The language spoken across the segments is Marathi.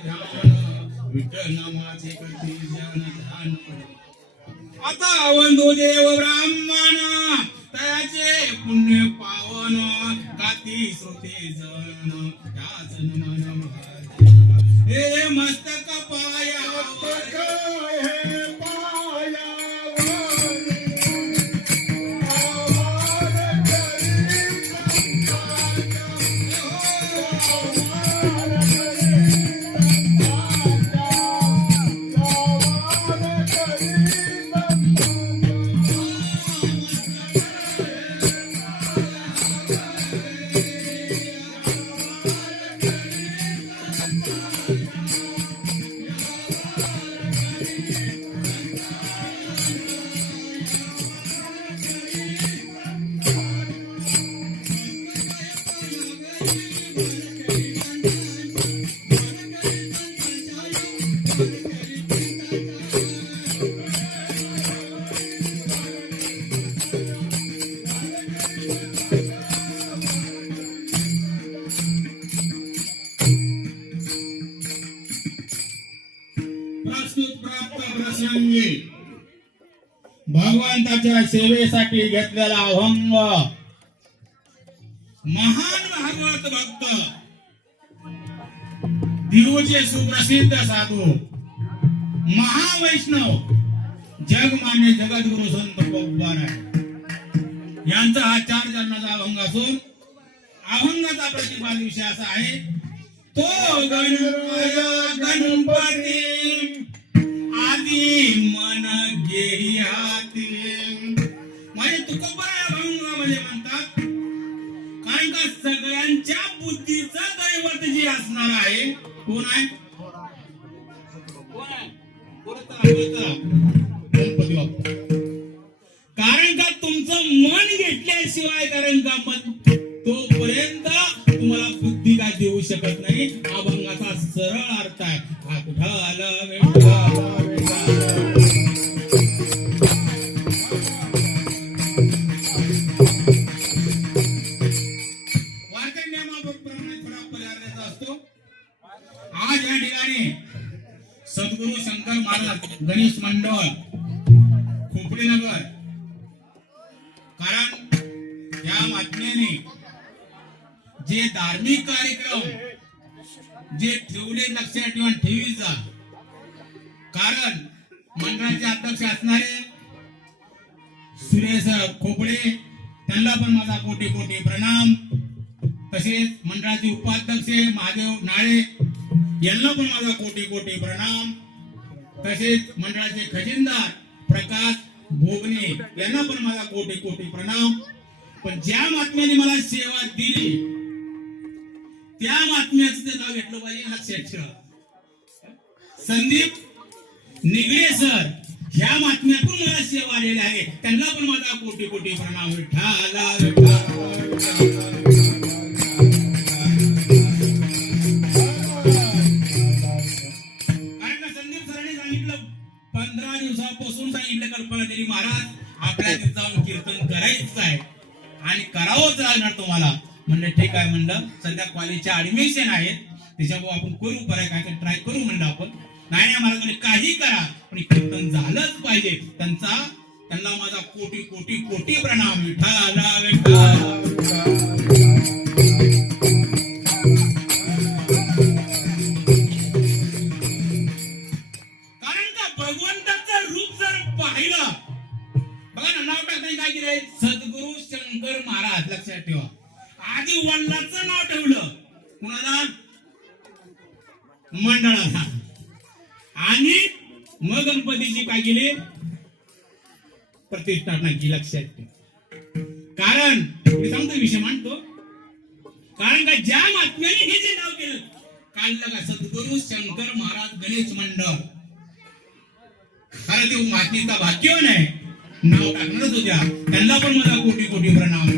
जन ध्यान आता वंदो देव ब्राह्मण त्याचे पुण्य पावन काती श्रोते जन त्याच नमन हे मस्तक सेवेसाठी घेतलेला अभंग. महान भागवत भक्त. दिरूचे सुप्रसिद्ध साधू. महावैष्णव. जगमान्य जगद्गुरु संत पवार आहे यांचा हा चार जन्माचा अभंग असून अभंगाचा प्रतिपाद विषय असा आहे तो गणपय गणपती आदि मन घेई हाती म्हणतात कारण का सगळ्यांच्या बुद्धीचं दैवत जे असणार आहे कोण आहे? कोण. गणपती बाप्पा. कारण का तुमचं मन घेतल्याशिवाय कारण का जे धार्मिक कार्यक्रम जे ठेवले लक्षात ठेवून ठेवीचा कारण मंडळाचे अध्यक्ष असणारे सुरेश खोपडे त्यांना पण माझा कोटी कोटी प्रणाम. तसेच मंडळाचे उपाध्यक्ष महादेव नाळे यांना पण माझा कोटी कोटी प्रणाम. तसेच मंडळाचे खजिनदार प्रकाश भोगणे यांना पण माझा कोटी कोटी प्रणाम. पण ज्या महात्म्याने मला सेवा दिली त्या बातम्याचं ते नाव घेतलं पाहिजे लक्षात ठेवा संदीप निगडे सर ह्या बातम्यातून मला सेवा आलेल्या आहे. त्यांना पण माझा कोटी कोटी प्रणाम विठ्ठला विठ्ठला. संदीप सांगितलं पंधरा दिवसापासून सांगितलं कल्पना तरी महाराज आपल्या जाऊन कीर्तन करायचं आहे आणि करावंच लागणार तुम्हाला. म्हणलं ठीक आहे म्हणलं. सध्या कॉलेजच्या ऍडमिशन आहेत. त्याच्यामुळे आपण करू बरं काय काय ट्राय करू म्हणलं आपण. नाही नाही महाराज म्हणजे काही करा पण कीर्तन झालंच पाहिजे. त्यांचा त्यांना माझा कोटी कोटी कोटी प्रणाम. विठ्ठला विठ्ठला. वडिलांचं नाव ठेवलं. कुणाला? मंडळाला. आणि मग गणपतीची काय केली? प्रतिष्ठापना केली लक्षात कारण मी सांगतो विषय मांडतो. कारण का ज्या महात्म्याने हे जे नाव केलं काढलं का सद्गुरु शंकर महाराज गणेश मंडळ. खरं ते मातीचा भाग्यवान आहे. नाव टाकणारच होत्या. त्यांना पण मला कोटी कोटी प्रणाम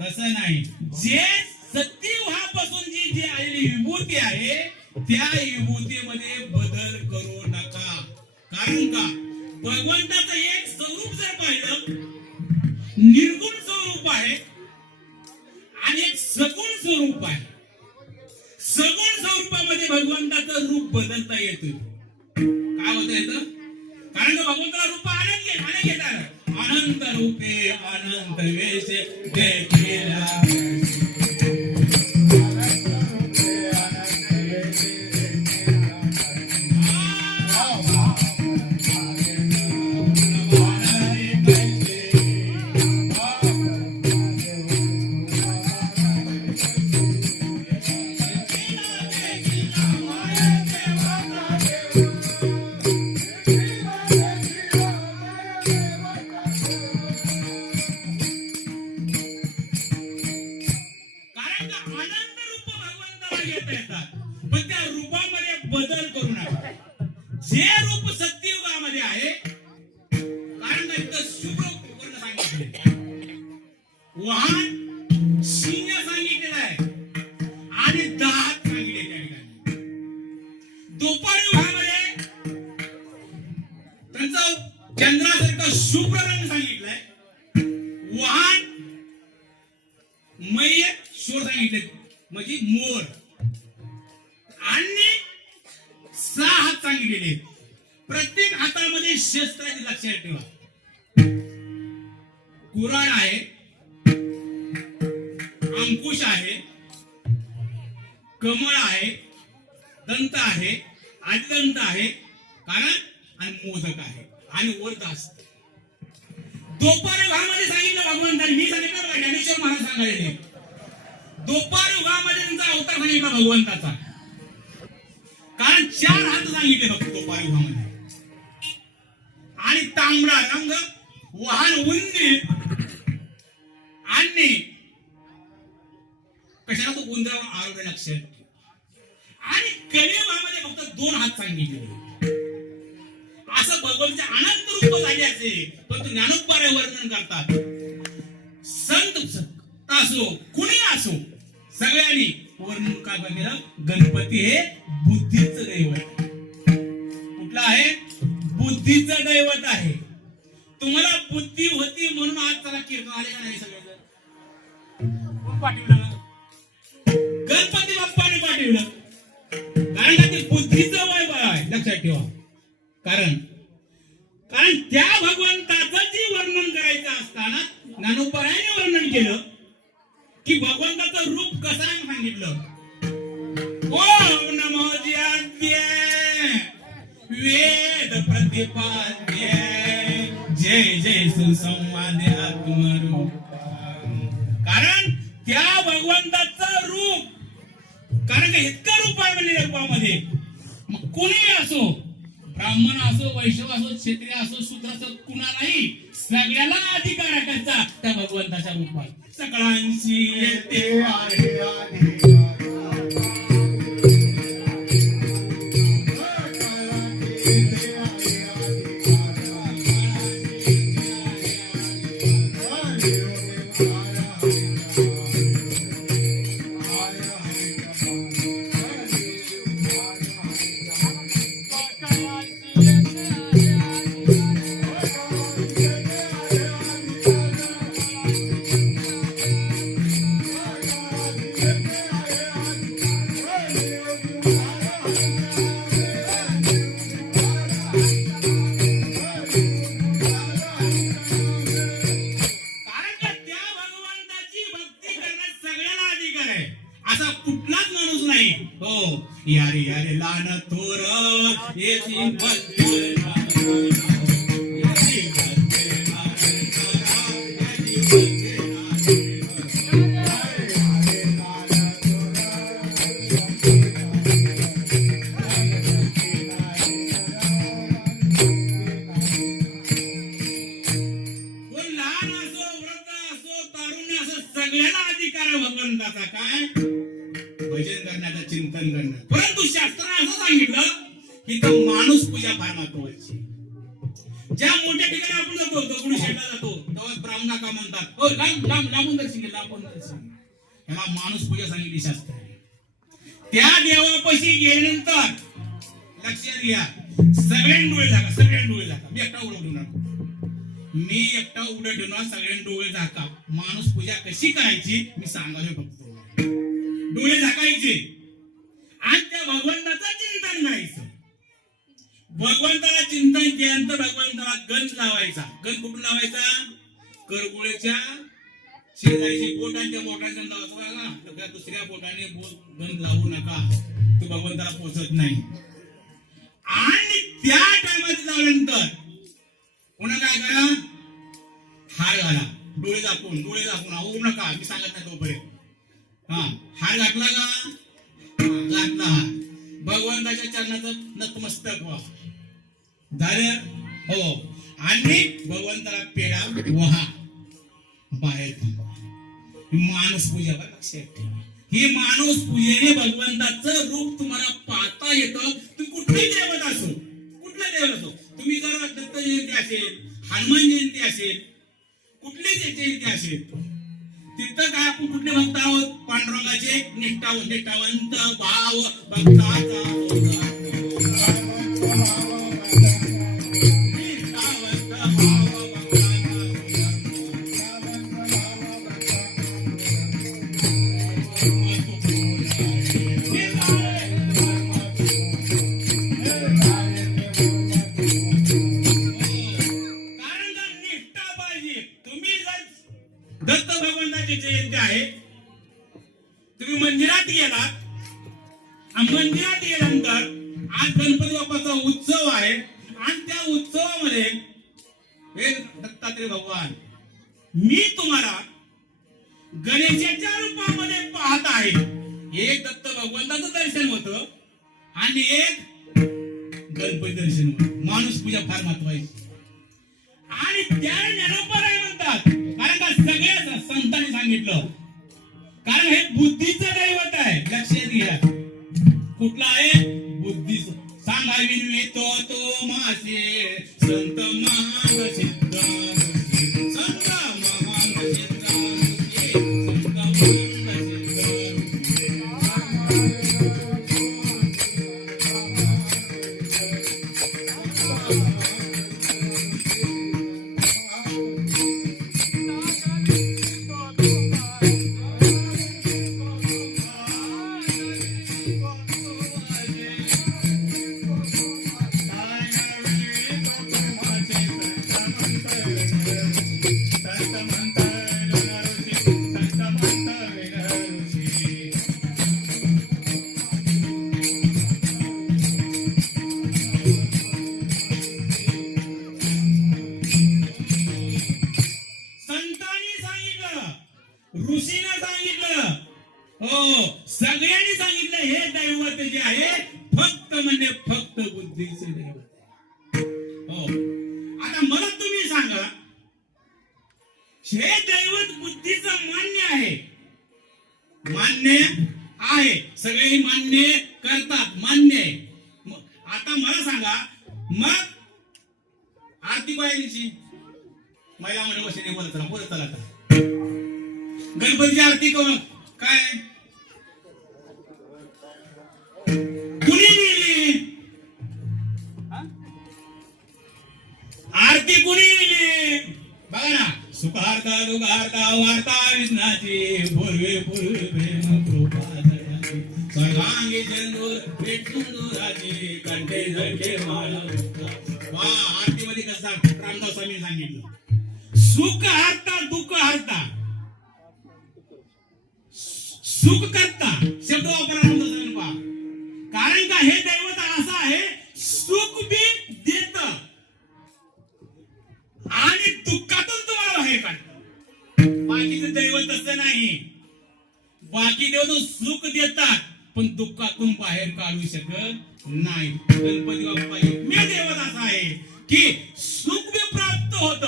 तसं नाही. जे सत्ययुगापासून जी जी आलेली विभूती आहे त्या विभूतीमध्ये बदल करू नका. कारण का? भगवंताचं एक स्वरूप जर पाहिलं निर्गुण स्वरूप आहे आणि एक सगुण स्वरूप आहे. सगुण स्वरूपामध्ये भगवंताचं रूप बदलता येतं काय होत येतं कारण भगवंताला रूप आनंद घे आनंद घेतात. अनंत रूपे अनंत वेश देखील घेता येतात पण त्या रूपामध्ये बदल करू नका. जे रूप सत्ययुगामध्ये आहे कारण शुभ इथं सांगितले वाहन सांगितलेले प्रत्येक हातामध्ये शस्त्र आहे, लक्षात ठेवा. कुराड आहे. अंकुश आहे. कमळ आहे. दंत आहे. आदिदंत आहे. कारण आणि मोदक आहे. आणि वर दास दोपार युगामध्ये सांगितलं भगवंताने. मी सांगितलं ज्ञानेश्वर महाराज सांगायचे दोपार युगामध्ये त्यांचा अवतार सांगितला भगवंताचा? चार हात सांगितले फक्त दोपार युगामध्ये आणि तांबडा रंग वाहन उंदीर आणि कशाला तो उंदरावर आरोग्य लक्षात ठेव. आणि कलियुगामध्ये फक्त दोन हात सांगितले. असं भगवंतचे अनंत रूप झाले असे पण तो ज्ञानोपाय वर्णन करतात. संत असो कुणी असो सगळ्यांनी वर्णन काय बघितलं गणपती हे बुद्धीचं दैवत आहे. कुठलं आहे? बुद्धीचं दैवत आहे. तुम्हाला बुद्धी होती म्हणून आज त्याला कीर्तन आले का नाही सगळेजण कोण पाठवलं? गणपती बाप्पाने पाठवलं. कारण का ते बुद्धीचं वय आहे. लक्षात ठेवा. कारण कारण त्या भगवंताचं जी वर्णन करायचं असताना ज्ञानोपरायाने वर्णन केलं. की भगवंताचं रूप कसं आहे सांगितलं? ओम नमो ज्याद्य वेद प्रतिपाद्य. जय जय सुसंवाद आत्मरूप. कारण त्या भगवंताचं रूप कारण का इतकं रूप आहे म्हणजे रूपामध्ये? मग कोणी असो? ब्राह्मण असो वैष्णव असो क्षत्रिय असो शूद्र असो कुणालाही सगळ्याला अधिकार आहे त्यांचा. त्या भगवंताच्या रूपात. सगळ्यांशी येते आहे. यार वृद्ध लान तोर नाही असं सगळ्याला अधिकार आहे भगवंताचा काय? भजन करण्याचं चिंतन करणं परंतु शास्त्र असं सांगितलं की तो माणूस पूजा फार महत्वाची ज्या मोठ्या ठिकाणी आपण जातो दगडू शेडला जातो तेव्हा ब्राह्मणा का म्हणतात हो लांब लांब लांबून दर्शन घे लांबून दर्शन घे. ह्याला माणूस पूजा सांगितली शास्त्र त्या देवापाशी गेल्यानंतर लक्षात घ्या सगळ्यां डोळे झाका सगळ्यां डोळे झाका. मी एकटा उडवू ठेवणार. मी एकटा उघडं ठेवणार सगळ्यांनी डोळे झाका. माणूस पूजा कशी करायची मी सांगायला फक्त. डोळे झाकायचे आणि त्या भगवंताचं चिंतन करायचं. भगवंताला चिंतन केल्यानंतर भगवंताला गंध लावायचा. गंध कुठून लावायचा? करगुळेच्या शेजारीची बोट बोटांच्या त्या लावायचा दुसऱ्या बोटाने बोट गंध लावू नका. तो भगवंताला पोचत नाही. आणि त्या टायमात लावल्यानंतर कोणा काय करा? हार घाला. डोळे झाकून डोळे दाखवून आवू नका. मी सांगत नाही तोपर्यंत. हा हा लागला का? हा, भगवंताच्या चरणाचं नतमस्तक व्हा. झालं हो. आणि भगवंताला पेढा वहा. बाहेर थांबा. माणूस पूजेवर लक्षात ठेवा. ही माणूस पूजेने भगवंताचं रूप तुम्हाला पाहता येतं. तुम्ही कुठली देवत असो? कुठलं देवत असो? तुम्ही जर दत्त जयंती असेल हनुमान जयंती असेल कुठली जयंती असेल तिथं काय आपण कुठले भक्त आहोत? पांडुरंगाचे निष्ठाव निष्ठावंत भाव भक्ताचा. मंदिरात गेल्यानंतर आज गणपती बाप्पाचा उत्सव आहे. आणि त्या उत्सवामध्ये हे दत्तात्रय भगवान मी तुम्हाला गणेशाच्या रूपामध्ये पाहत आहे. एक दत्त भगवंताचं दर्शन होत आणि एक गणपती दर्शन होत. माणूस पूजा फार महत्वाची. आणि त्या निरोपर आहे म्हणतात. कारण का सगळ्याच संतांनी सांगितलं. कारण हे बुद्धीचं दैवत आहे. लक्षात घ्या. कुठला आहे? बुद्धी हे दैवत बुद्धीचं मान्य आहे. मान्य आहे. सगळे मान्य करतात. मान्य आहे. आता मला सांगा मग आरती पाहिलीची महिला म्हणून वशिने बोलत बोलत गणपतीची आरती कोण काय? वार्ता दुगार्ता वार्ता विष्णाची पूर्वे पूर्वे प्रेम कृपा दयाची. सर्वांगी चंदूर विष्णुराची कंठे झळके माळा वा आरतीमध्ये कसा रामदास स्वामी सांगितलं. सुख हरता दुःख हरता. सुख करता. शब्द वापरा रामदास पहा कारण का हे दैवत असं आहे सुख बी देत. आणि दुःखातून तुम्हाला बाहेर काढत बाकीचं दैवत असं नाही. बाकी देव सुख देतात पण दुःखातून बाहेर काढू शकत नाही. गणपती बाप्पा एकमेव देवत असा आहे की सुख बी प्राप्त होत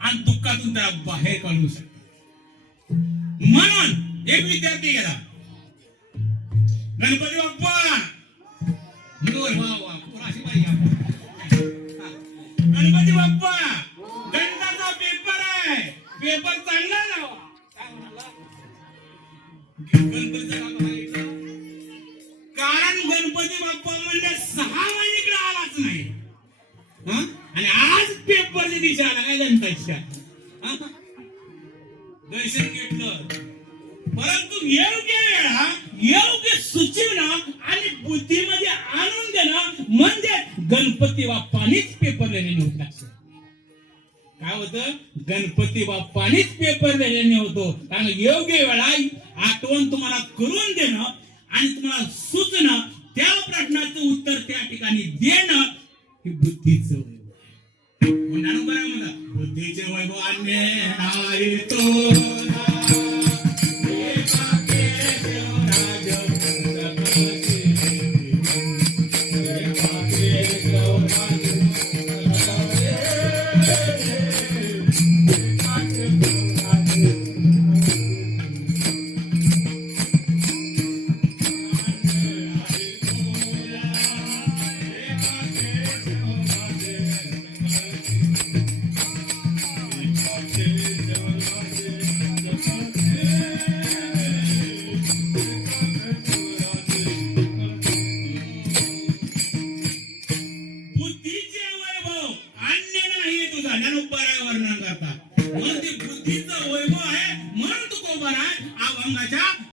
आणि दुःखातून त्याला बाहेर काढू शकत म्हणून एक विद्यार्थी गेला. गणपती बाप्पा! वा, वा, कोणाशी बाई गणपती बाप्पा! पेपर चांगला लावा काय म्हणाला? गणपतीचं नाव सांगितलं कारण गणपती बाप्पा म्हणजे सहा महिने इकडे आलाच नाही. आणि आज पेपरची दिशा आला काय जनताच्या दर्शन घेतलं. परंतु योग्य वेळा योग्य सुचवणं आणि बुद्धीमध्ये आणून देणं म्हणजे गणपती बाप्पानीच पेपर लिहिलेले होत काय होतं? गणपती बाप्पानेच पेपर दिल्याने होतो. कारण योग्य वेळा आठवण तुम्हाला करून देणं आणि तुम्हाला सुचणं त्या प्रश्नाचं उत्तर त्या ठिकाणी देणं हे बुद्धीचं वैभव बरं बुद्धीचे वैभव अन्य